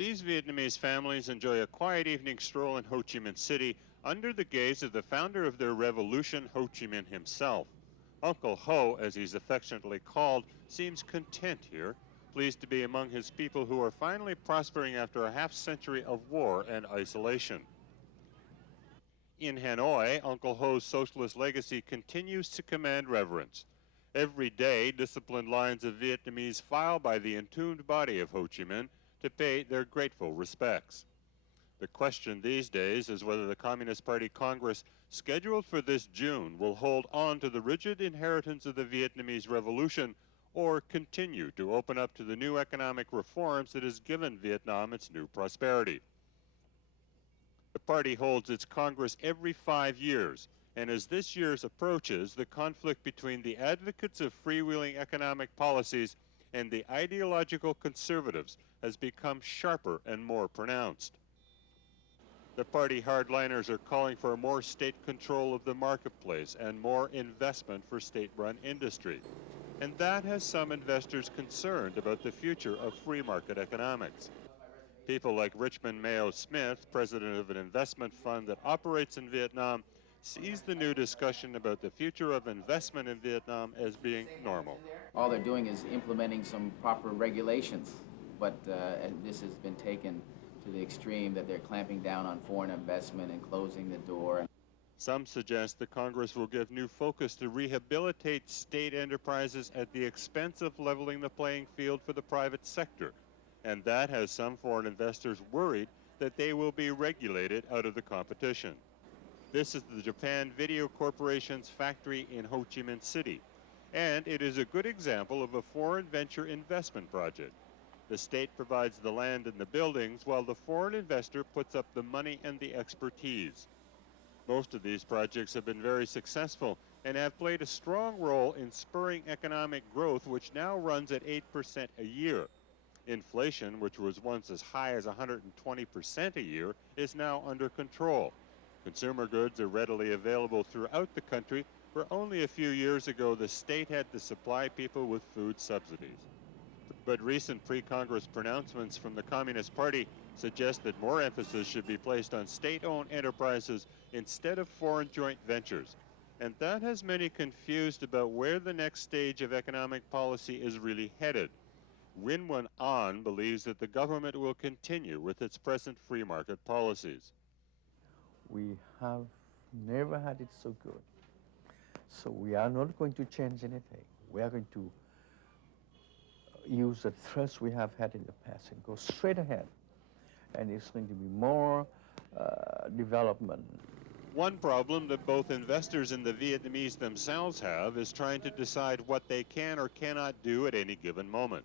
These Vietnamese families enjoy a quiet evening stroll in Ho Chi Minh City under the gaze of the founder of their revolution, Ho Chi Minh himself. Uncle Ho, as he's affectionately called, seems content here, pleased to be among his people who are finally prospering after a half-century of war and isolation. In Hanoi, Uncle Ho's socialist legacy continues to command reverence. Every day, disciplined lines of Vietnamese file by the entombed body of Ho Chi Minh to pay their grateful respects. The question these days is whether the Communist Party Congress scheduled for this June will hold on to the rigid inheritance of the Vietnamese Revolution or continue to open up to the new economic reforms that has given Vietnam its new prosperity. The party holds its Congress every 5 years, and as this year's approaches, the conflict between the advocates of freewheeling economic policies and the ideological conservatives has become sharper and more pronounced. The party hardliners are calling for more state control of the marketplace and more investment for state-run industry. And that has some investors concerned about the future of free market economics. People like Richmond Mayo Smith, president of an investment fund that operates in Vietnam, sees the new discussion about the future of investment in Vietnam as being normal. All they're doing is implementing some proper regulations, but this has been taken to the extreme that they're clamping down on foreign investment and closing the door. Some suggest the Congress will give new focus to rehabilitate state enterprises at the expense of leveling the playing field for the private sector, and that has some foreign investors worried that they will be regulated out of the competition. This is the Japan Video Corporation's factory in Ho Chi Minh City, and it is a good example of a foreign venture investment project. The state provides the land and the buildings, while the foreign investor puts up the money and the expertise. Most of these projects have been very successful and have played a strong role in spurring economic growth, which now runs at 8% a year. Inflation, which was once as high as 120% a year, is now under control. Consumer goods are readily available throughout the country, where only a few years ago the state had to supply people with food subsidies. But recent pre-Congress pronouncements from the Communist Party suggest that more emphasis should be placed on state-owned enterprises instead of foreign joint ventures. And that has many confused about where the next stage of economic policy is really headed. Vietman An believes that the government will continue with its present free market policies. We have never had it so good. So we are not going to change anything. We are going to use the thrust we have had in the past and go straight ahead. And it's going to be more development. One problem that both investors and the Vietnamese themselves have is trying to decide what they can or cannot do at any given moment.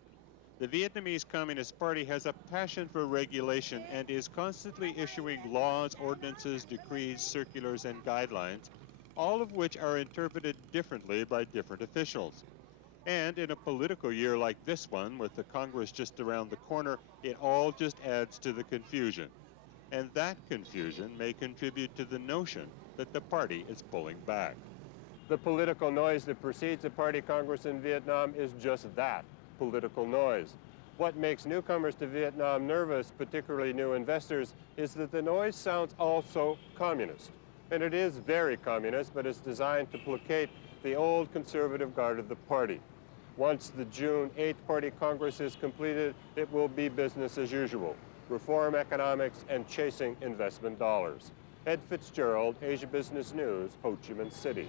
The Vietnamese Communist Party has a passion for regulation and is constantly issuing laws, ordinances, decrees, circulars, and guidelines, all of which are interpreted differently by different officials. And in a political year like this one, with the Congress just around the corner, it all just adds to the confusion. And that confusion may contribute to the notion that the party is pulling back. The political noise that precedes a party Congress in Vietnam is just that, political noise. What makes newcomers to Vietnam nervous, particularly new investors, is that the noise sounds also communist. And it is very communist, but it's designed to placate the old conservative guard of the party. Once the June 8th Party Congress is completed, it will be business as usual. Reform economics and chasing investment dollars. Ed Fitzgerald, Asia Business News, Ho Chi Minh City.